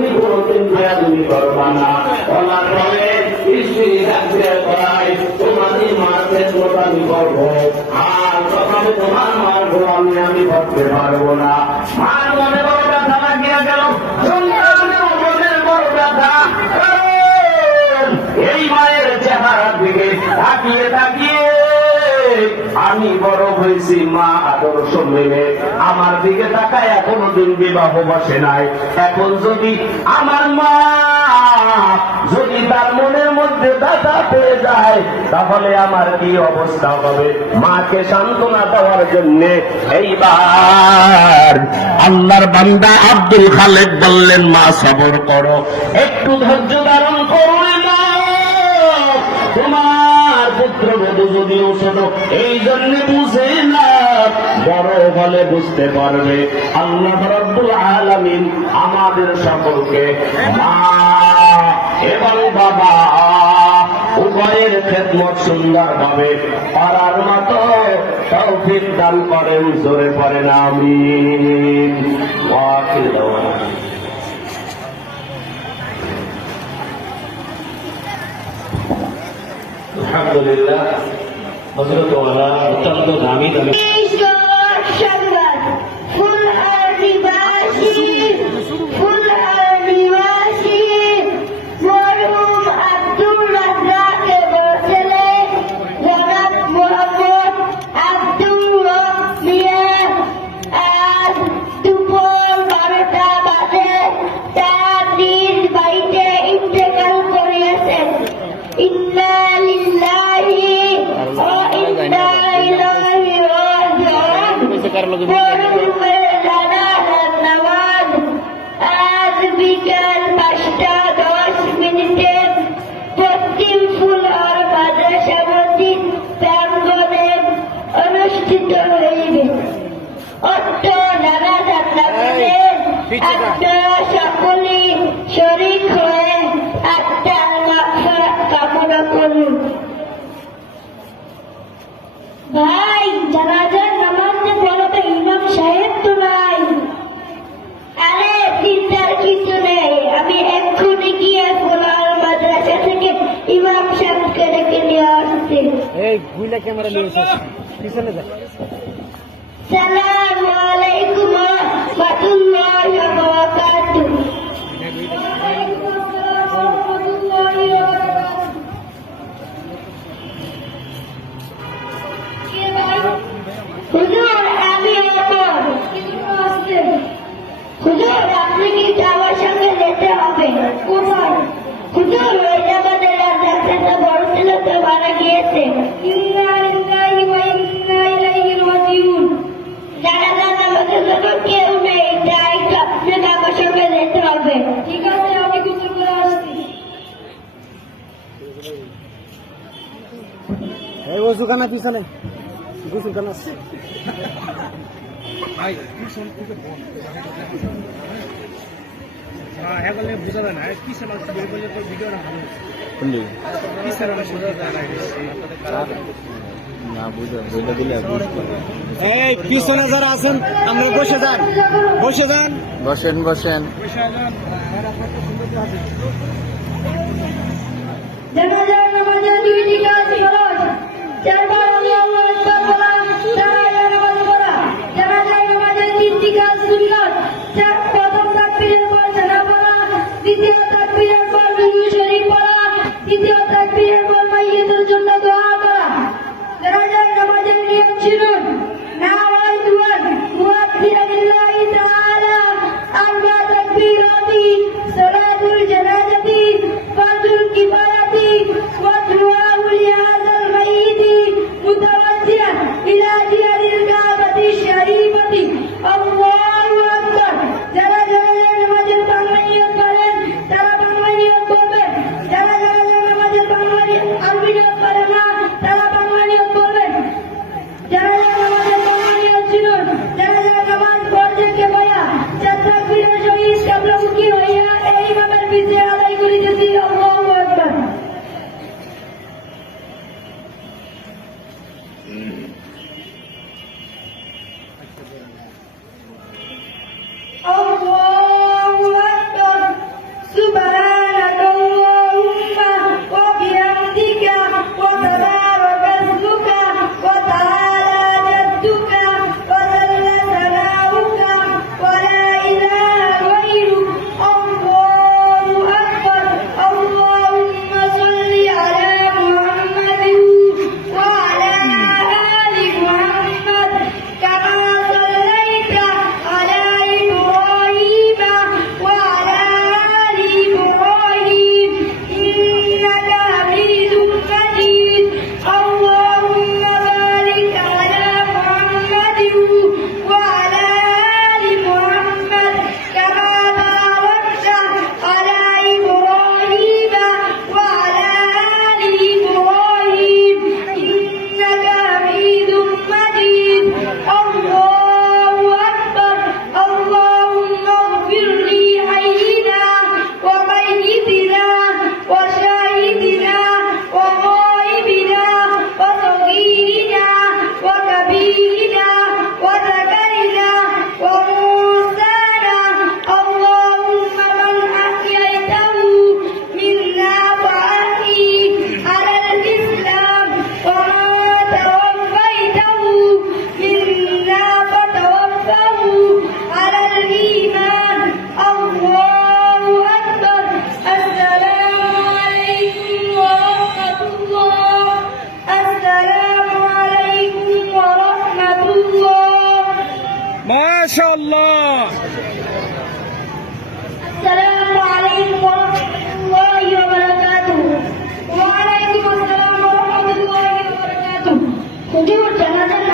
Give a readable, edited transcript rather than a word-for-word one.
তুমি কোনদিন ভাইয়া তুমি করবা না। বলার পরে স্ত্রী রাখতে করাই তোমাদের মার ক্ষেত্রত আমি করবো, আর প্রথমে তোমার মার গোলামি আমি করতে পারবো না। মার মনে বড় ব্যথা লাগিয়া গেল, মনের বড় ব্যথা। এই মায়ের চেহারার দিকে তাকিয়ে তাকিয়ে আমি বড় হয়েছি, মা আদর্শ মেনে আমার দিকে তাকায় কোনদিন বিবাহ বসে নাই। এখন যদি আমার মা যদি তার মনের মধ্যে ব্যথা পেয়ে যায়, তাহলে আমার কি অবস্থা হবে? মাকে সান্ত্বনা দেওয়ার জন্য এইবার আল্লাহর বান্দা আব্দুল খালেক বললেন, মা সবর করো, একটু ধৈর্য ধারণ করো, তোমার পুত্রবধূ যদিও ছোট, এই জন্য বুঝে না, বড় হলে বুঝতে পারবে। আল্লাহ রাব্বুল আলামিন আমাদের সকলকে মা এবং বাবা উভয়ের খেদমত সুন্দরভাবে করার মতো তৌফিক দান করেন। জোরে পড়েন আমিন। আলহামদুলিল্লাহ, হযরত ওয়ালা অত্যন্ত দামি দামি বিকাল 5:10 পশ্চিম ফুলহার মাদ্রাসা মসজিদ প্রাঙ্গণে অনুষ্ঠিত হইবে। অর্থ নানা জান্নাতে আপনারা সকলেই শরীক হয়ে আত্মার মাগফিরাত কামনা করুন। ভাই, জানাজার নামাজে পড়াতে ইমাম সাহেব তো নাই। আরে চিন্তার কিছু নেই, আমি এক্ষুনি গিয়ে ফুলহার মাদ্রাসা থেকে ইমাম সাহেবকে ডেকে নিয়ে আসছি। এই ভুইলা ক্যামেরা নিয়ে এসে পিছনে যা। সালামু আলাইকুম ওয়া রাহমাতুল্লাহি ওয়া বারাকাতুহু। হুজুর, আমি ওমর। হুজুর, আপনি কি আমার সঙ্গে যেতে হবে? কোথায়? হুজুর, ওই যে আমাদের রাস্তাটা বড় ছিল তো মারা গিয়েছে। ইন্না লিল্লাহি ওয়া ইন্না ইলাইহি রাজিউন। জানাজার নামাজের জন্য কেউ নেই, তাই আপনাকে আমার সঙ্গে যেতে হবে। ঠিক আছে, আমি গোসল করে আসছি। এই ওজুখানা পিছনে গোসলখানা আছে। ভাই পিছন থেকে বল এখন বোঝা যায় না কি সে মানুষ বের করলে তো ভিডিওটা ভালো এই পিছনে যারা আছেন আমরা বসে যান, বসে যান, বসেন বসেন। জানাজার নামাজের দুইটি কাজ ফরজ। চারবার আল্লাহু আকবার বলা, তারাবির নামাজ পড়া। জানাজার নামাজের তিনটি কাজ সুন্নাত। প্রথম তাকবীরের পর সানা পড়া, দ্বিতীয় তাকবীরের পর দুরূদ শরীফ পড়া, তৃতীয় তাকবীরের পর মাইয়িতের জন্য দোয়া করা। জানাজার নামাজের নিয়ম শুনুন। নাওয়াইতু আন মুআদ্দিনা লিল্লাহি তাআলা আরবা তাকবীরাতি সালাতুল জানাজাতি ফারদুল কিফায়াতি ওয়া দুআউ লিহাযাল মাইয়িতি হুজুর জানাজার